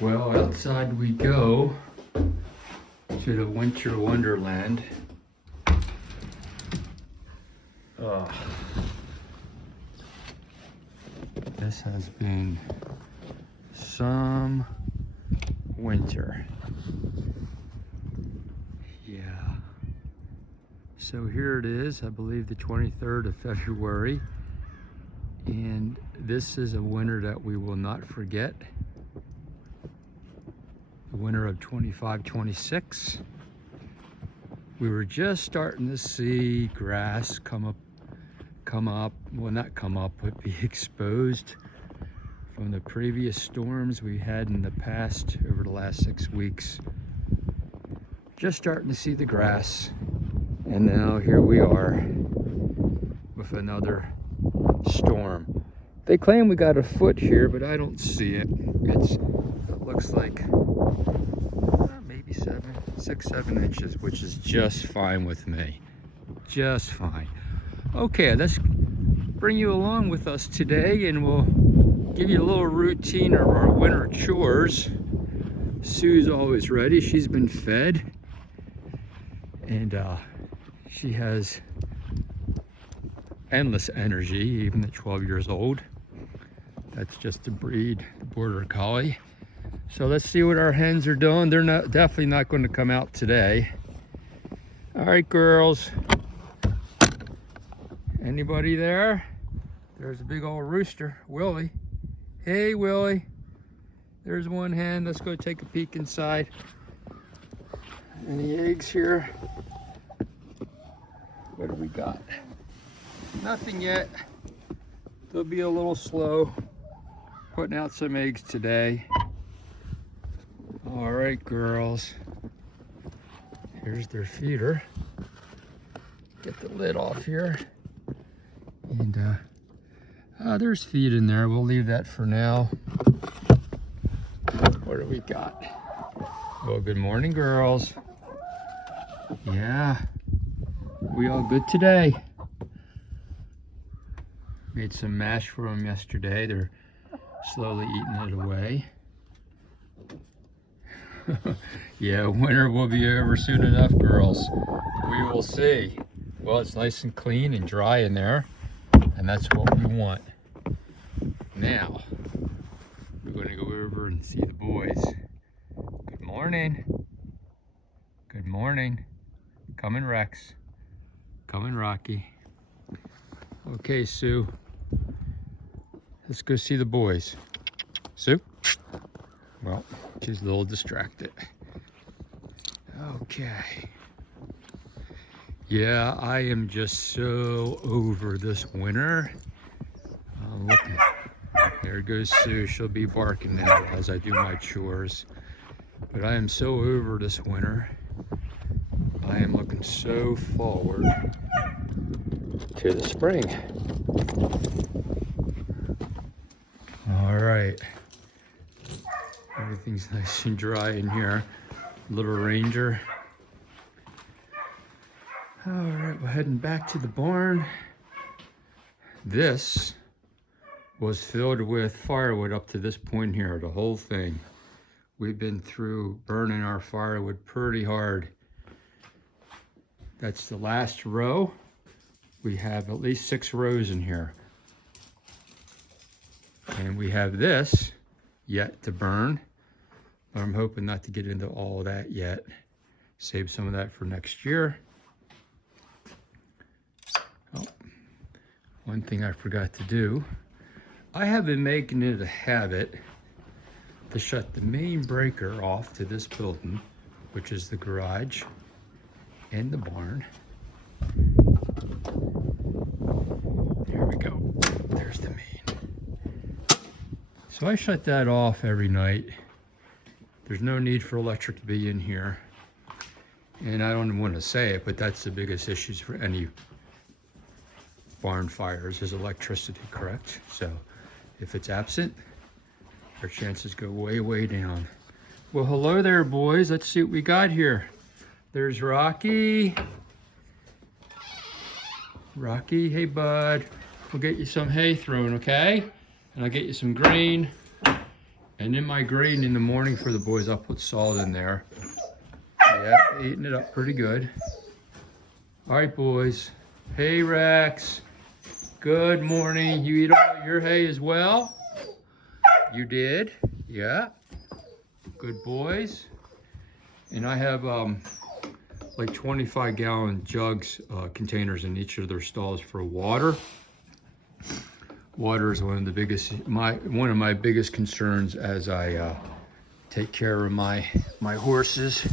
Well, outside we go to the winter wonderland. This has been some winter. Yeah. So here it is, I believe the 23rd of February. And this is a winter that we will not forget. The winter of 25-26. We were just starting to see grass come up, well, not come up, but be exposed from the previous storms we had in the past over the last 6 weeks. Just starting to see the grass, and now here we are with another storm. They claim we got a foot here, but I don't see it. It looks like maybe 6, 7 inches, which is just fine with me. Just fine. Okay, let's bring you along with us today, and we'll give you a little routine of our winter chores. Sue's always ready. She's been fed, and she has endless energy, even at 12 years old. That's just to breed the border collie. So let's see what our hens are doing. They're definitely not going to come out today. All right, girls. Anybody there? There's a big old rooster, Willie. Hey, Willie. There's one hen. Let's go take a peek inside. Any eggs here? What do we got? Nothing yet. They'll be a little slow putting out some eggs today. All right, girls. Here's their feeder. Get the lid off here. And there's feed in there. We'll leave that for now. What do we got? Well, good morning, girls. Yeah, we all good today. Made some mash for them yesterday. They're slowly eating it away. Yeah, winter will be over soon enough, girls. We will see. Well, it's nice and clean and dry in there, and that's what we want. Now, we're going to go over and see the boys. Good morning. Good morning. Coming, Rex. Coming, Rocky. Okay, Sue. Let's go see the boys. Sue? Well, she's a little distracted. Okay. Yeah, I am just so over this winter. Looking. There goes Sue. She'll be barking now as I do my chores. But I am so over this winter. I am looking so forward to the spring. All right. Everything's nice and dry in here. Little Ranger. All right, we're heading back to the barn. This was filled with firewood up to this point here, the whole thing. We've been through burning our firewood pretty hard. That's the last row. We have at least 6 rows in here. And we have this yet to burn. But I'm hoping not to get into all that yet. Save some of that for next year. Oh, one thing I forgot to do. I have been making it a habit to shut the main breaker off to this building, which is the garage and the barn. There we go. There's the main. So I shut that off every night. There's no need for electric to be in here. And I don't want to say it, but that's the biggest issues for any barn fires is electricity, correct? So if it's absent, our chances go way, way down. Well, hello there, boys. Let's see what we got here. There's Rocky. Rocky, hey, bud. We'll get you some hay thrown, okay? And I'll get you some grain. And in my grain in the morning for the boys, I'll put salt in there. Yeah, eating it up pretty good. All right, boys. Hey, Rex. Good morning. You eat all your hay as well? You did? Yeah. Good boys. And I have like 25-gallon jugs, containers in each of their stalls for water. Water is one of my biggest concerns as I take care of my horses.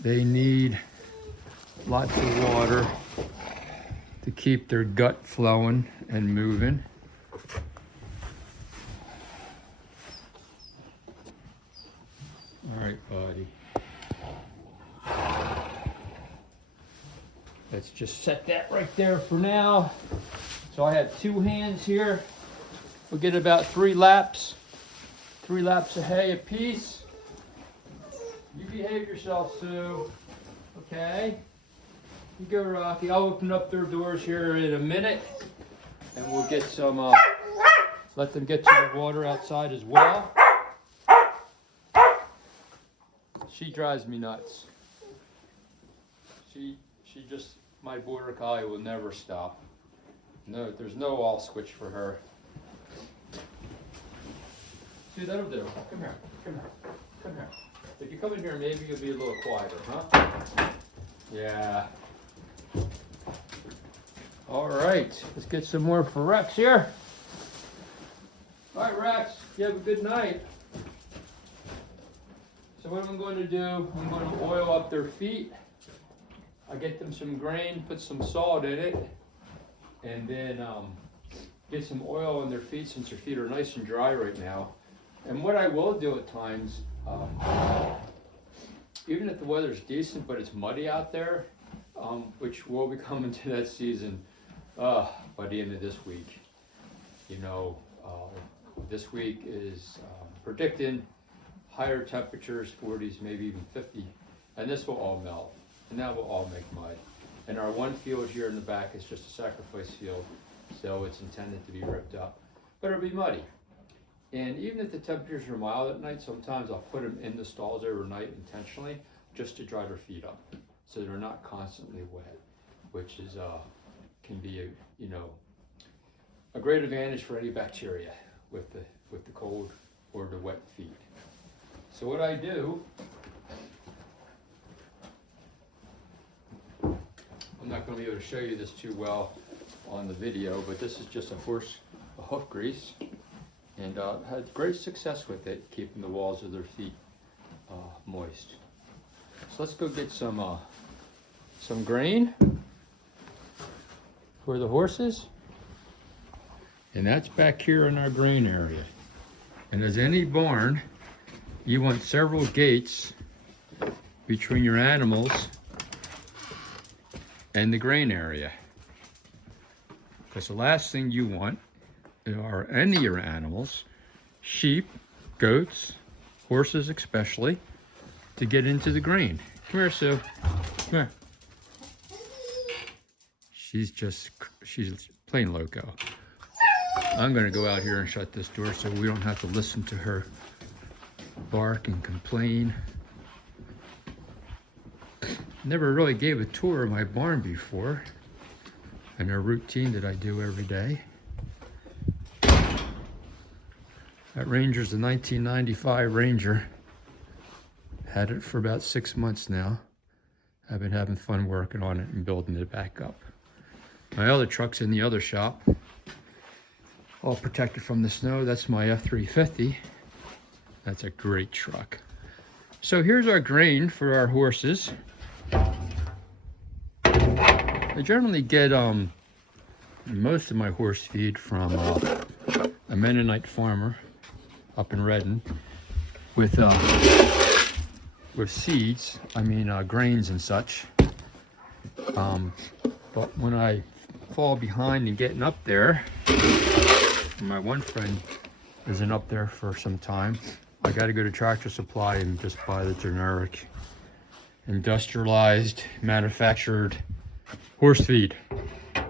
They need lots of water to keep their gut flowing and moving. All right, buddy. Let's just set that right there for now. So I have 2 hands here. We'll get about 3 laps. 3 laps of hay apiece. You behave yourself, Sue. Okay? You go, Rocky. I'll open up their doors here in a minute. And we'll get some, let them get to the water outside as well. She drives me nuts. She just, my border collie will never stop. No, there's no off switch for her. See, that'll do. Come here, come here, come here. If you come in here, maybe you'll be a little quieter, huh? Yeah. All right, let's get some more for Rex here. All right, Rex, you have a good night. So what I'm going to do, I'm going to oil up their feet. I get them some grain, put some salt in it, and then get some oil on their feet since their feet are nice and dry right now. And what I will do at times, even if the weather's decent but it's muddy out there, which will be coming to that season by the end of this week. You know, this week is predicting higher temperatures, 40s, maybe even 50, and this will all melt, and that will all make mud. And our one field here in the back is just a sacrifice field, so it's intended to be ripped up, but it'll be muddy. And even if the temperatures are mild at night, sometimes I'll put them in the stalls overnight intentionally, just to dry their feet up, so they're not constantly wet, which is can be a great advantage for any bacteria with the cold or the wet feet. So what I do, I'm not going to be able to show you this too well on the video, but this is just a hoof grease, and I've had great success with it, keeping the walls of their feet moist. So let's go get some grain for the horses, and that's back here in our grain area. And as any barn, you want several gates between your animals and the grain area. Because the last thing you want are any of your animals, sheep, goats, horses especially, to get into the grain. Come here, Sue. Come here. She's plain loco. I'm gonna go out here and shut this door so we don't have to listen to her bark and complain. Never really gave a tour of my barn before, and a routine that I do every day. That Ranger's a 1995 Ranger. Had it for about 6 months now. I've been having fun working on it and building it back up. My other truck's in the other shop, all protected from the snow. That's my F-350. That's a great truck. So here's our grain for our horses. I generally get most of my horse feed from a Mennonite farmer up in Redden with seeds, grains and such. But when I fall behind in getting up there, my one friend isn't up there for some time, I got to go to Tractor Supply and just buy the generic, industrialized, manufactured horse feed.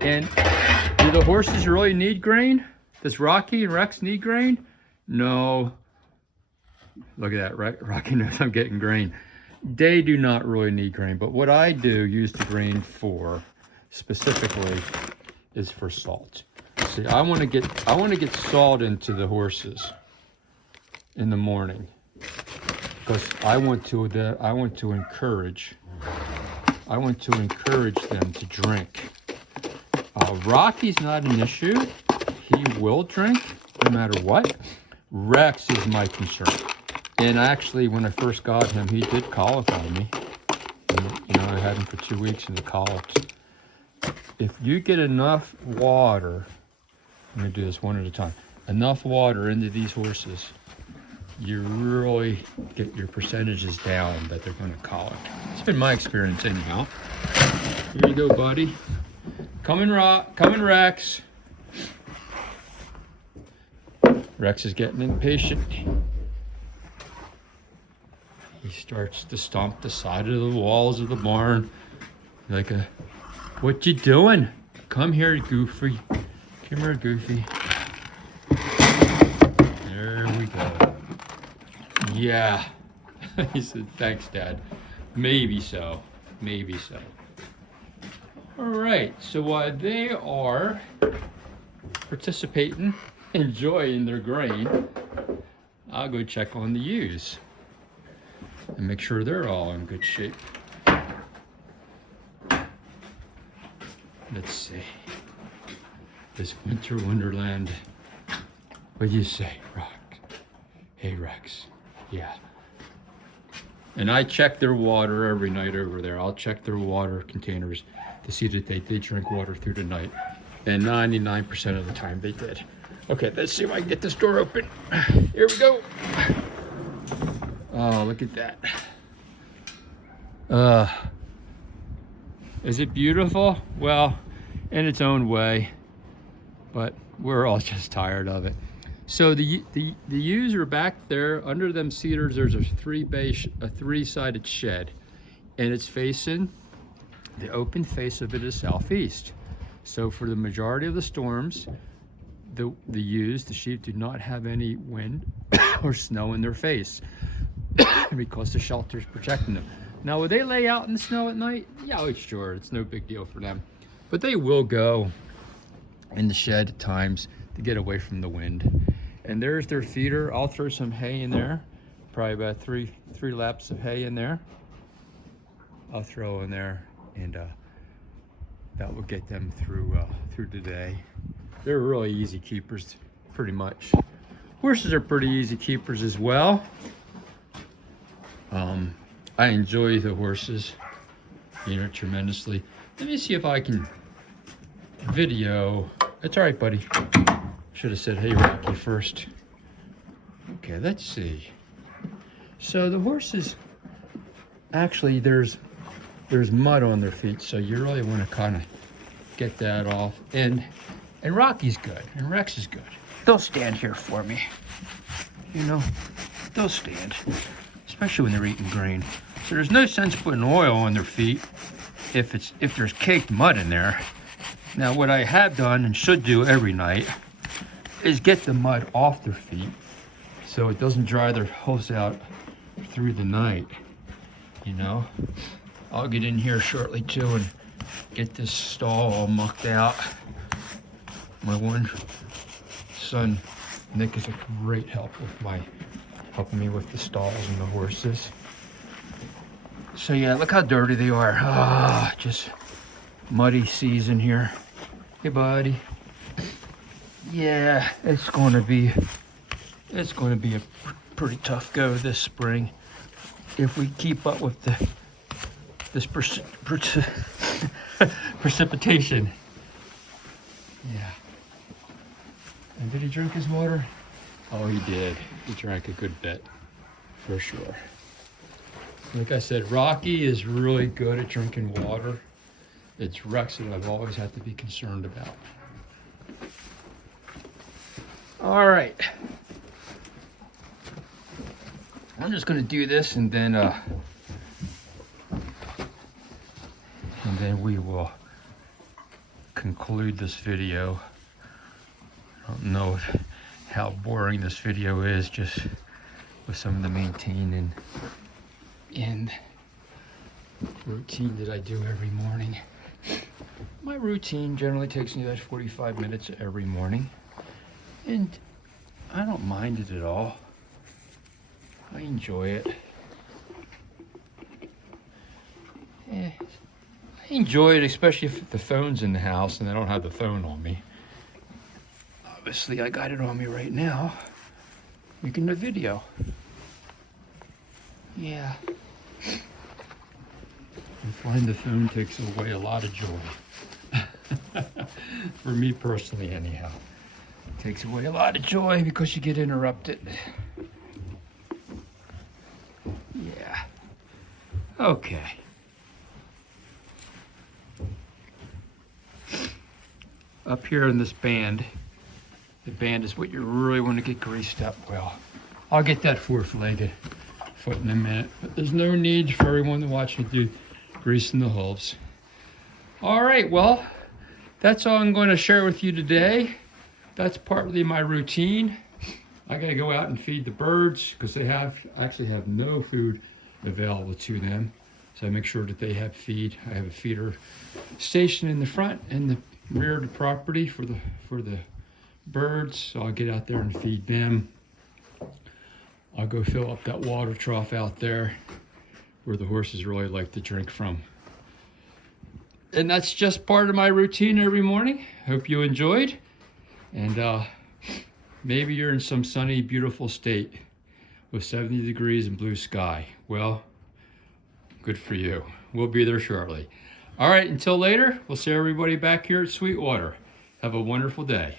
And do the horses really need grain? Does Rocky and Rex need grain? No, Look at that, Rocky knows I'm getting grain. They do not really need grain, but what I do use the grain for specifically is for salt. See, I want to get salt into the horses in the morning because I want to encourage them to drink. Rocky's not an issue. He will drink no matter what. Rex is my concern. And actually, when I first got him, he did colic on me. And, you know, I had him for 2 weeks and he colicked. If you get enough water, I'm gonna do this one at a time, enough water into these horses, you really get your percentages down that they're gonna colic. It's been my experience anyhow. Here you go, buddy. Coming, Rex. Rex is getting impatient. He starts to stomp the side of the walls of the barn like a, what you doing? Come here, Goofy. Come here, Goofy. There we go. Yeah. He said, thanks, Dad. Maybe so. Maybe so. All right. So while they are participating, enjoying their grain, I'll go check on the ewes and make sure they're all in good shape. Let's see. This winter wonderland. What do you say, Rock? Hey, Rex. Yeah. And I check their water every night over there. I'll check their water containers to see that they did drink water through the night. And 99% of the time they did. Okay, let's see if I can get this door open. Here we go. Oh, look at that. Is it beautiful? Well, in its own way, but we're all just tired of it. So the ewes are back there. Under them cedars, there's a three-sided shed, and it's facing, the open face of it is southeast. So for the majority of the storms, the ewes, the sheep, do not have any wind or snow in their face because the shelter's protecting them. Now, will they lay out in the snow at night? Yeah, sure, it's no big deal for them. But they will go in the shed at times to get away from the wind. And there's their feeder. I'll throw some hay in there, probably about three laps of hay in there. I'll throw in there, and that will get them through the day. They're really easy keepers, pretty much. Horses are pretty easy keepers as well. I enjoy the horses, you know, tremendously. Let me see if I can video. That's all right, buddy. Should have said, hey, Rocky, first. Okay, let's see. So the horses, actually, there's mud on their feet, so you really want to kind of get that off. And Rocky's good, and Rex is good. They'll stand here for me. You know, they'll stand, especially when they're eating grain. So there's no sense putting oil on their feet if there's caked mud in there. Now, what I have done and should do every night is get the mud off their feet so it doesn't dry their hooves out through the night. You know, I'll get in here shortly too and get this stall all mucked out. My one son, Nick, is a great help with helping me with the stalls and the horses. So yeah, look how dirty they are. Just muddy season here. Hey, buddy. Yeah, it's going to be a pretty tough go this spring if we keep up with this precipitation. Yeah. And did he drink his water? Oh, he did. He drank a good bit, for sure. Like I said, Rocky is really good at drinking water. It's Rex that I've always had to be concerned about. All right. I'm just going to do this, and then we will conclude this video. I don't know how boring this video is, just with some of the maintaining and routine that I do every morning. My routine generally takes me about 45 minutes every morning, and I don't mind it at all. I enjoy it. I enjoy it, especially if the phone's in the house and I don't have the phone on me. Obviously, I got it on me right now, making the video. Yeah. I find the phone takes away a lot of joy. For me personally, anyhow. It takes away a lot of joy because you get interrupted. Yeah. Okay. Up here in this band, the band is what you really want to get greased up well. I'll get that fourth-legged foot in a minute, but there's no need for everyone to watch me do greasing the hooves. All right, well, that's all I'm going to share with you today. That's partly my routine. I got to go out and feed the birds because they actually have no food available to them. So I make sure that they have feed. I have a feeder station in the front and the rear of the property for the birds. So I'll get out there and feed them. I'll go fill up that water trough out there where the horses really like to drink from. And that's just part of my routine every morning. Hope you enjoyed. And maybe you're in some sunny, beautiful state with 70 degrees and blue sky. Well, good for you. We'll be there shortly. All right, until later, we'll see everybody back here at Sweetwater. Have a wonderful day.